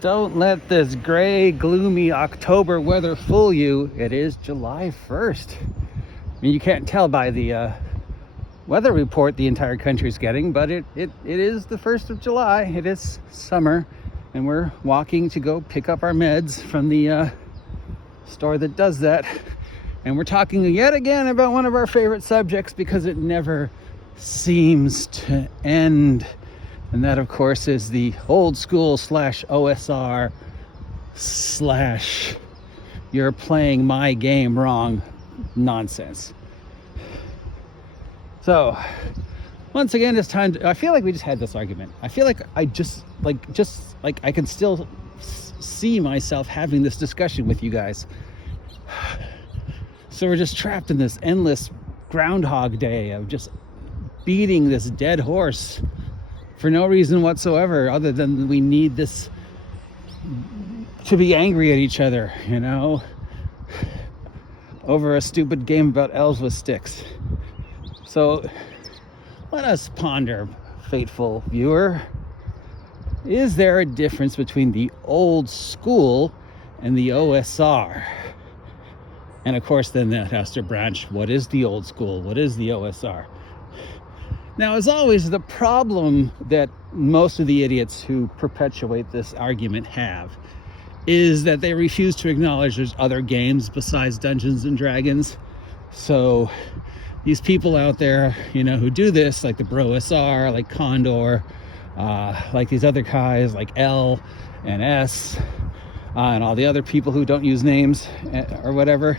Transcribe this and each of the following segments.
Don't let this gray, gloomy October weather fool you. It is July 1st. I mean, you can't tell by the weather report the entire country's getting, but it is the 1st of July. It is summer, and we're walking to go pick up our meds from the store that does that. And we're talking yet again about one of our favorite subjects because it never seems to end. And that, of course, is the old school / OSR / you're playing my game wrong nonsense. So, once again, it's time to, I feel like we just had this argument. I feel like I just I can still see myself having this discussion with you guys. So we're just trapped in this endless Groundhog Day of just beating this dead horse for no reason whatsoever, other than we need this to be angry at each other, you know, over a stupid game about elves with sticks. So let us ponder, faithful viewer. Is there a difference between the old school and the OSR? And of course, then that has to branch. What is the old school? What is the OSR? Now, as always, the problem that most of the idiots who perpetuate this argument have is that they refuse to acknowledge there's other games besides Dungeons and Dragons. So these people out there, you know, who do this, like the Bro SR, like Condor, like these other guys like L and S, and all the other people who don't use names or whatever,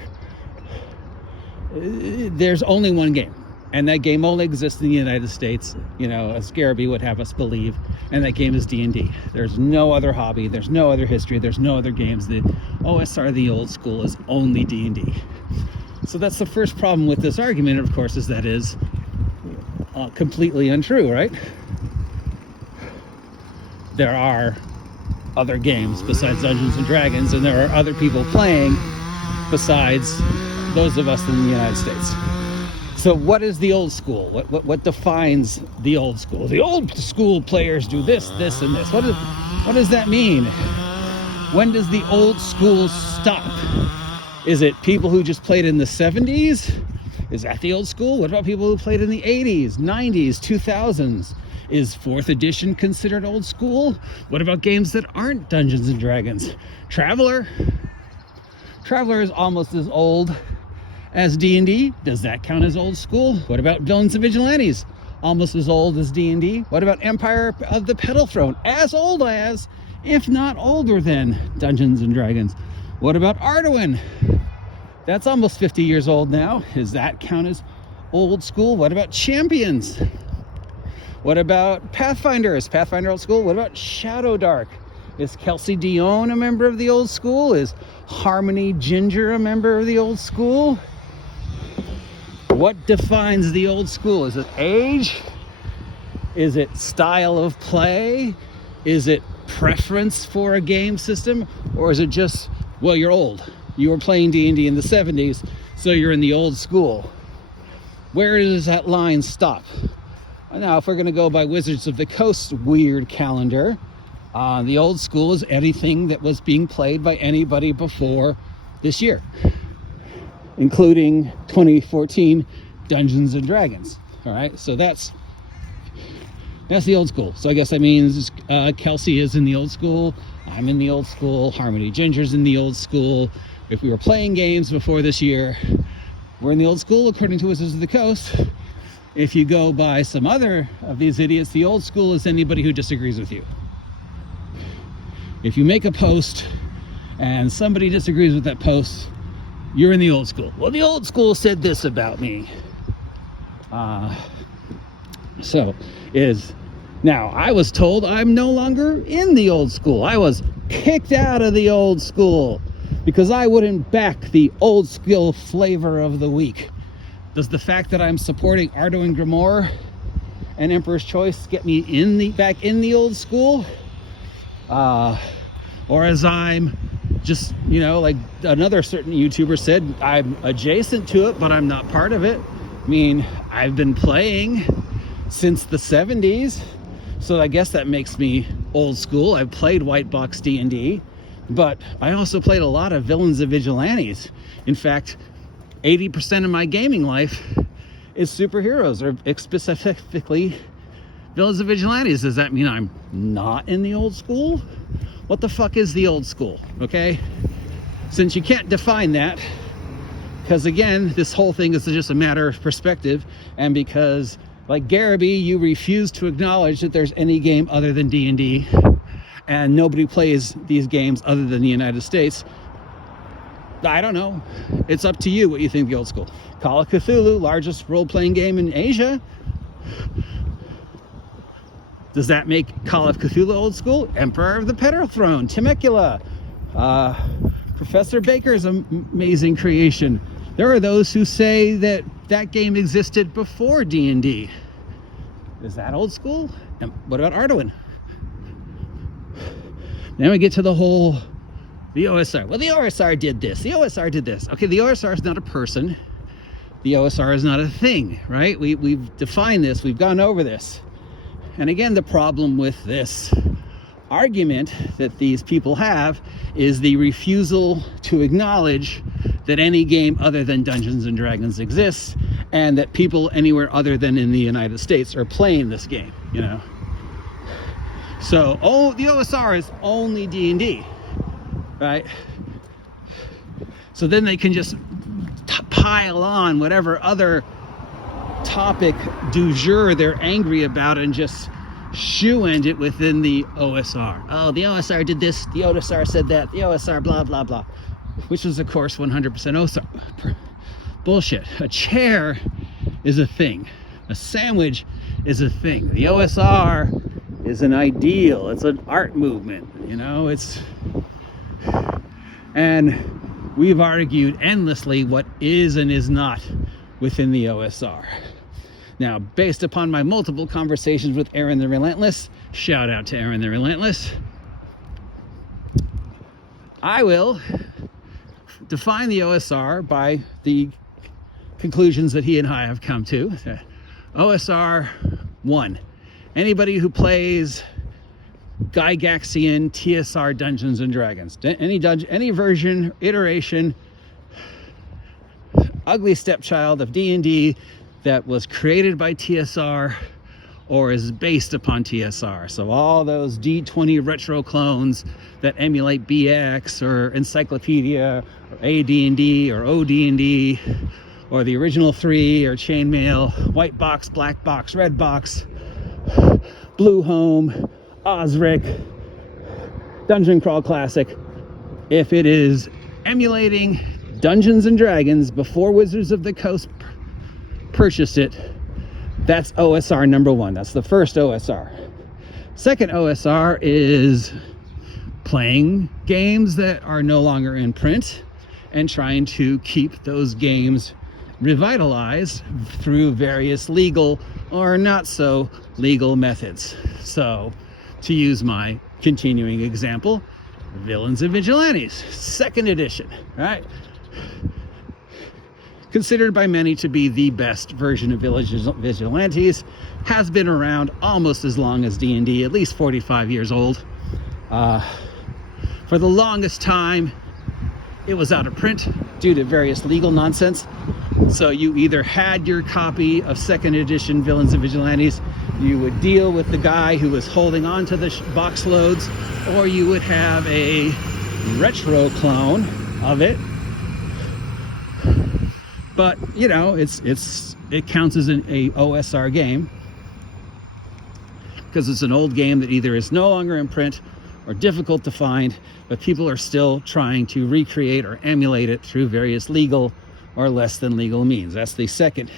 there's only one game. And that game only exists in the United States, you know, as Garrity would have us believe. And that game is D&D. There's no other hobby. There's no other history. There's no other games. The OSR, the old school, is only D&D. So that's the first problem with this argument, of course, is that is completely untrue, right? There are other games besides Dungeons and Dragons, and there are other people playing besides those of us in the United States. So what is the old school? What defines the old school? The old school players do this, this, and this. What does that mean? When does the old school stop? Is it people who just played in the 70s? Is that the old school? What about people who played in the 80s, 90s, 2000s? Is 4th edition considered old school? What about games that aren't Dungeons and Dragons? Traveler is almost as old as D&D. Does that count as old school? What about Villains and Vigilantes? Almost as old as D&D. What about Empire of the Petal Throne? As old as, if not older than, Dungeons and Dragons. What about Arduin? That's almost 50 years old now. Does that count as old school? What about Champions? What about Pathfinder? Is Pathfinder old school? What about Shadow Dark? Is Kelsey Dion a member of the old school? Is Harmony Ginger a member of the old school? What defines the old school? Is it age? Is it style of play? Is it preference for a game system? Or is it just, well, you're old. You were playing D&D in the 70s, so you're in the old school. Where does that line stop? Now, if we're going to go by Wizards of the Coast's weird calendar, the old school is anything that was being played by anybody before this year, including 2014 Dungeons and Dragons. All right, so that's the old school. So I guess that means Kelsey is in the old school, I'm in the old school, Harmony Ginger's in the old school. If we were playing games before this year, we're in the old school according to Wizards of the Coast. If you go by some other of these idiots, the old school is anybody who disagrees with you. If you make a post and somebody disagrees with that post, you're in the old school. Well, the old school said this about me. Now, I was told I'm no longer in the old school. I was kicked out of the old school because I wouldn't back the old school flavor of the week. Does the fact that I'm supporting Arduin Grimoire and Emperor's Choice get me back in the old school? Or as I'm just, you know, like another certain YouTuber said, I'm adjacent to it, but I'm not part of it. I mean, I've been playing since the 70s, so I guess that makes me old school. I've played white box D&D, but I also played a lot of Villains and Vigilantes. In fact, 80% of my gaming life is superheroes, or specifically Villains and Vigilantes. Does that mean I'm not in the old school? What the fuck is the old school? Okay, since you can't define that, because again, this whole thing is just a matter of perspective, and because, like Garrity, you refuse to acknowledge that there's any game other than D&D, and nobody plays these games other than the United States. I don't know. It's up to you what you think of the old school. Call of Cthulhu, largest role-playing game in Asia. Does that make Call of Cthulhu old school? Emperor of the Petal Throne, Temecula, Professor Baker's amazing creation. There are those who say that that game existed before D&D. Is that old school? And what about Arduin? Then we get to the OSR. Well, the OSR did this. The OSR did this. Okay, the OSR is not a person. The OSR is not a thing, right? We've defined this. We've gone over this. And again, the problem with this argument that these people have is the refusal to acknowledge that any game other than Dungeons and Dragons exists, and that people anywhere other than in the United States are playing this game, you know. So, the OSR is only D&D, right? So then they can just pile on whatever other topic du jour they're angry about and just shoe-end it within the OSR. Oh, the OSR did this, the OSR said that, the OSR blah, blah, blah. Which is, of course, 100% OSR. Bullshit. A chair is a thing. A sandwich is a thing. The OSR is an ideal. It's an art movement, you know? And we've argued endlessly what is and is not within the OSR. Now, based upon my multiple conversations with Aaron the Relentless, shout out to Aaron the Relentless, I will define the OSR by the conclusions that he and I have come to. OSR 1. Anybody who plays Gygaxian TSR Dungeons and Dragons. Any version, iteration, ugly stepchild of D&D that was created by TSR or is based upon TSR. So all those D20 retro clones that emulate BX or Encyclopedia or AD&D or OD&D or the original 3 or Chainmail, White Box, Black Box, Red Box, Blue Home, Osric, Dungeon Crawl Classic. If it is emulating Dungeons and Dragons before Wizards of the Coast purchased it, that's OSR number 1. That's the first OSR. Second OSR is playing games that are no longer in print and trying to keep those games revitalized through various legal or not so legal methods. So, to use my continuing example, Villains and Vigilantes, 2nd edition, right? Considered by many to be the best version of Vigilantes, has been around almost as long as D&D, at least 45 years old. For the longest time, it was out of print due to various legal nonsense. So you either had your copy of 2nd edition Villains and Vigilantes, you would deal with the guy who was holding on to the box loads, or you would have a retro clone of it. But, you know, it counts as a OSR game because it's an old game that either is no longer in print or difficult to find, but people are still trying to recreate or emulate it through various legal or less than legal means. That's the second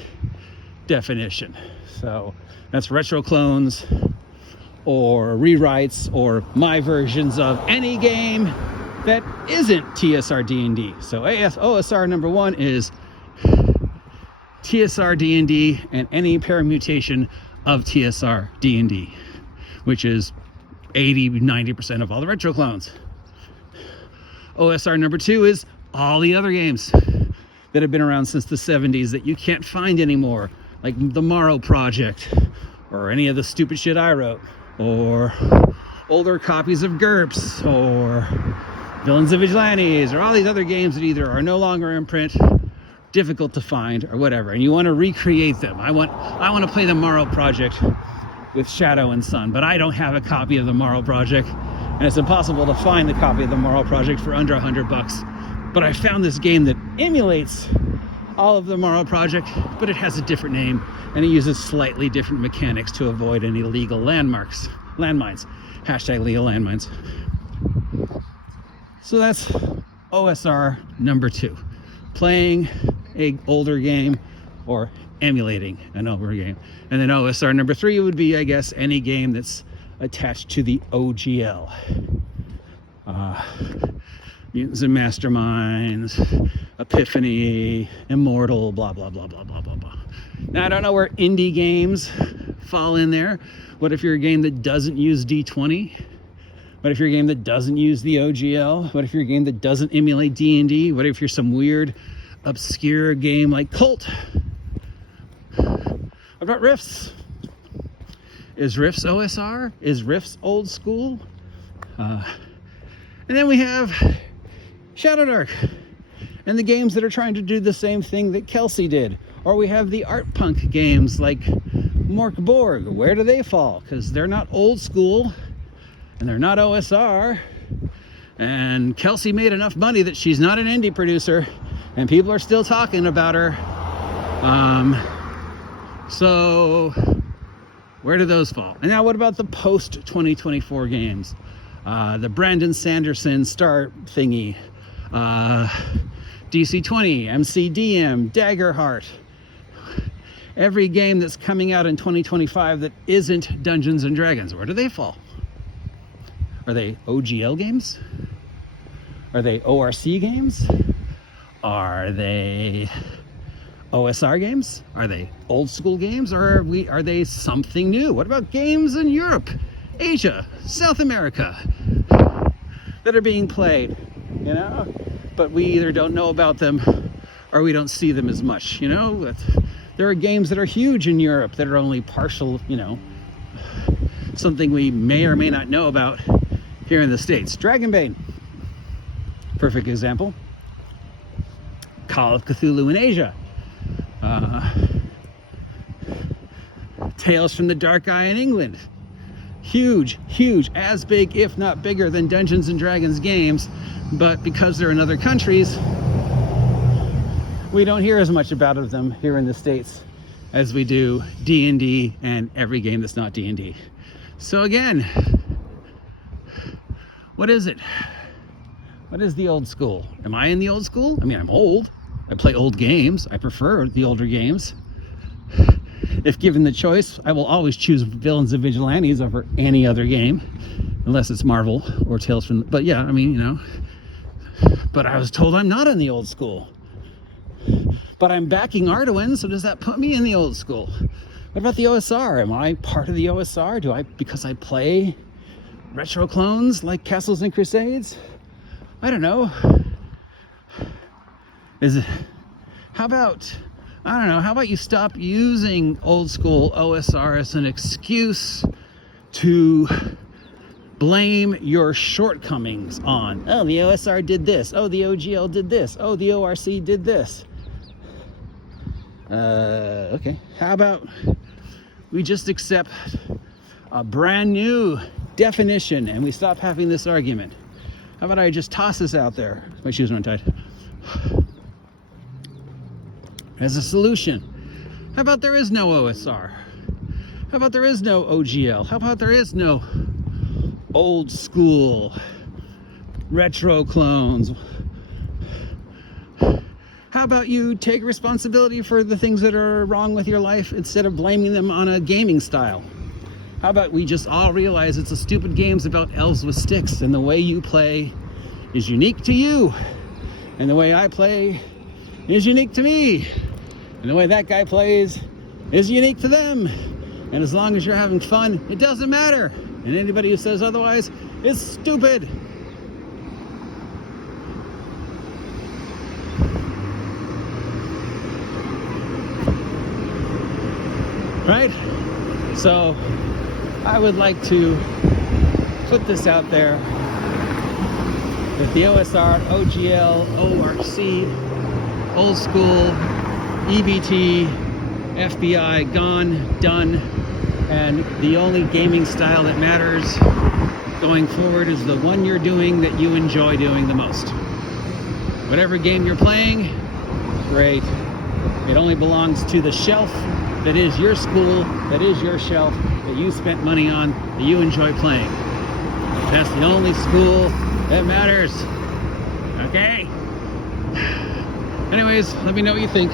definition. So that's retro clones or rewrites or my versions of any game that isn't TSR D&D. So OSR number 1 is TSR D&D and any permutation of TSR D&D, which is 80-90% of all the retro clones. OSR number 2 is all the other games that have been around since the 70s that you can't find anymore, like the Morrow Project or any of the stupid shit I wrote, or older copies of GURPS or Villains and Vigilantes or all these other games that either are no longer in print, difficult to find, or whatever, and you want to recreate them. I want to play the Morrow Project with Shadow and Sun, but I don't have a copy of the Morrow Project, and it's impossible to find the copy of the Morrow Project for under $100. But I found this game that emulates all of the Morrow Project, but it has a different name, and it uses slightly different mechanics to avoid any legal landmines. Hashtag legal landmines. So that's OSR number 2. Playing an older game or emulating an older game. And then OSR number 3 would be, I guess, any game that's attached to the OGL. Mutants and Masterminds, Epiphany, Immortal, blah, blah, blah, blah, blah, blah, blah. Now, I don't know where indie games fall in there. What if you're a game that doesn't use D20? What if you're a game that doesn't use the OGL? What if you're a game that doesn't emulate D&D? What if you're some weird, obscure game like Cult? What about Rifts? Is Rifts OSR? Is Rifts old school? And then we have Shadow Dark and the games that are trying to do the same thing that Kelsey did. Or we have the art punk games like Mork Borg. Where do they fall? Because they're not old school and they're not OSR. And Kelsey made enough money that she's not an indie producer and people are still talking about her. So where do those fall? And now what about the post 2024 games? The Brandon Sanderson Star thingy, DC-20, MCDM, Daggerheart. Every game that's coming out in 2025 that isn't Dungeons and Dragons, where do they fall? Are they OGL games? Are they ORC games? Are they OSR games? Are they old school games? Or are they something new? What about games in Europe, Asia, South America that are being played, you know? But we either don't know about them or we don't see them as much, you know? There are games that are huge in Europe that are only partial, you know, something we may or may not know about here in the States. Dragonbane, perfect example. Call of Cthulhu in Asia. Tales from the Dark Eye in England. Huge, as big, if not bigger than Dungeons and Dragons games, but because they're in other countries, we don't hear as much about them here in the States as we do D&D and every game that's not D&D. So again, what is it? What is the old school? Am I in the old school? I mean, I'm old. I play old games. I prefer the older games. If given the choice, I will always choose Villains and Vigilantes over any other game, unless it's Marvel or Tales from... But yeah, I mean, you know. But I was told I'm not in the old school. But I'm backing Arduin, so does that put me in the old school? What about the OSR? Am I part of the OSR? Do I, because I play retro clones like Castles and Crusades? I don't know. How about you stop using old school OSR as an excuse to blame your shortcomings on? Oh, the OSR did this. Oh, the OGL did this. Oh, the ORC did this. Okay. How about we just accept a brand new definition and we stop having this argument? How about I just toss this out there? My shoes are untied. As a solution. How about there is no OSR? How about there is no OGL? How about there is no old school retro clones? How about you take responsibility for the things that are wrong with your life instead of blaming them on a gaming style? How about we just all realize it's a stupid game's about elves with sticks and the way you play is unique to you and the way I play is unique to me and the way that guy plays is unique to them, and as long as you're having fun, it doesn't matter, and anybody who says otherwise is stupid. Right? So I would like to put this out there that the OSR, OGL, ORC, old school, EBT, FBI, gone, done, and the only gaming style that matters going forward is the one you're doing that you enjoy doing the most. Whatever game you're playing, great. It only belongs to the shelf that is your school, that is your shelf, that you spent money on, that you enjoy playing. That's the only school that matters. Okay? Anyways, let me know what you think.